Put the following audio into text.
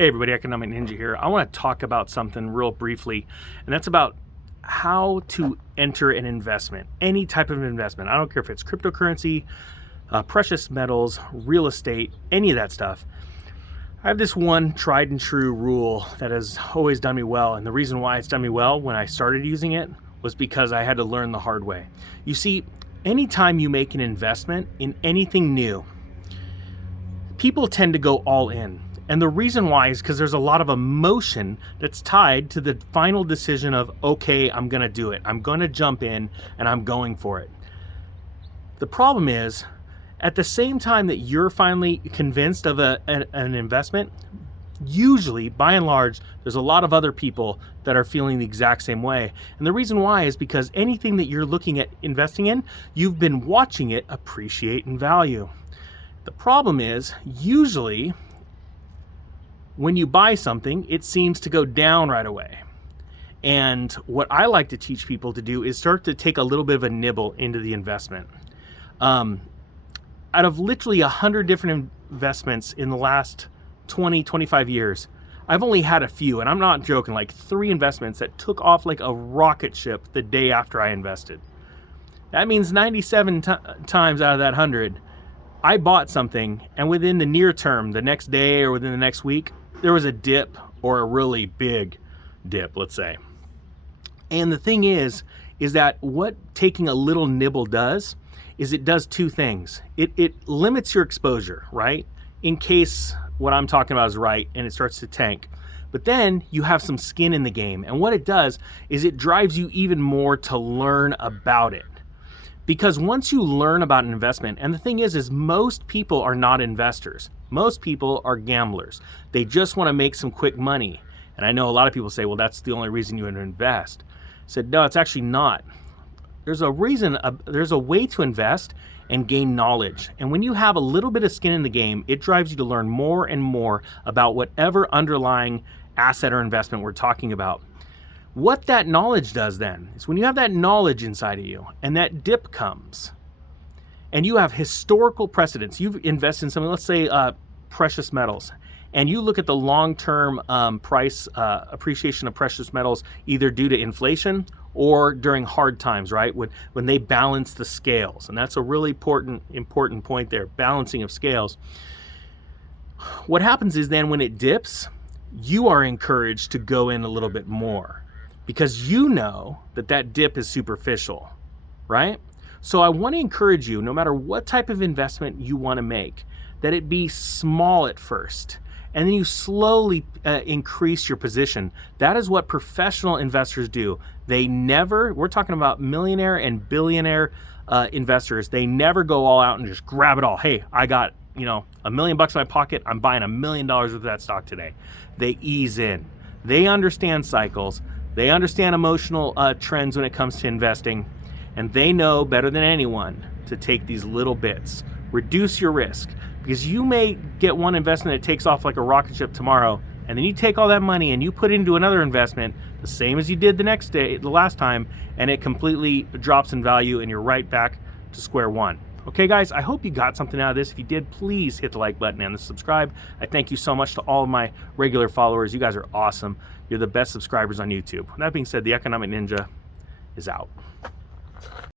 Hey everybody, Economic Ninja here. I want to talk about something real briefly, and that's about how to enter an investment, any type of investment. I don't care if it's cryptocurrency, precious metals, real estate, any of that stuff. I have this one tried and true rule that has always done me well, and the reason why it's done me well when I started using it was because I had to learn the hard way. You see, anytime you make an investment in anything new, people tend to go all in. And the reason why is because there's a lot of emotion that's tied to the final decision of, okay, I'm gonna do it. I'm gonna jump in and I'm going for it. The problem is, at the same time that you're finally convinced of an investment, usually, by and large, there's a lot of other people that are feeling the exact same way. And the reason why is because anything that you're looking at investing in, you've been watching it appreciate in value. The problem is, usually, when you buy something, it seems to go down right away. And what I like to teach people to do is start to take a little bit of a nibble into the investment. Out of literally 100 different investments in the last 20, 25 years, I've only had a few, and I'm not joking, like 3 investments that took off like a rocket ship the day after I invested. That means 97 times out of that 100, I bought something, and within the near term, the next day or within the next week, there was a dip, or a really big dip, let's say. And the thing is that what taking a little nibble does is it does 2 things. It limits your exposure, right? In case what I'm talking about is right and it starts to tank. But then you have some skin in the game. And what it does is it drives you even more to learn about it. Because once you learn about an investment, and the thing is most people are not investors. Most people are gamblers. They just want to make some quick money. And I know a lot of people say, well, that's the only reason you would invest. I said, no, it's actually not. There's a reason, there's a way to invest and gain knowledge. And when you have a little bit of skin in the game, it drives you to learn more and more about whatever underlying asset or investment we're talking about. What that knowledge does then is when you have that knowledge inside of you and that dip comes and you have historical precedents, you've invested in something, let's say precious metals, and you look at the long-term price appreciation of precious metals either due to inflation or during hard times, right? When they balance the scales. And that's a really important point there, balancing of scales. What happens is then when it dips, you are encouraged to go in a little bit more because you know that dip is superficial, right? So I want to encourage you, no matter what type of investment you want to make, that it be small at first. And then you slowly increase your position. That is what professional investors do. They never, we're talking about millionaire and billionaire investors, they never go all out and just grab it all. Hey, I got, $1 million in my pocket, I'm buying $1 million worth of that stock today. They ease in. They understand cycles. They understand emotional trends when it comes to investing. And they know better than anyone to take these little bits. Reduce your risk. Because you may get one investment that takes off like a rocket ship tomorrow, and then you take all that money and you put it into another investment, the same as you did the last time, and it completely drops in value and you're right back to square one. Okay guys, I hope you got something out of this. If you did, please hit the like button and the subscribe. I thank you so much to all of my regular followers. You guys are awesome. You're the best subscribers on YouTube. With that being said, the Economic Ninja is out.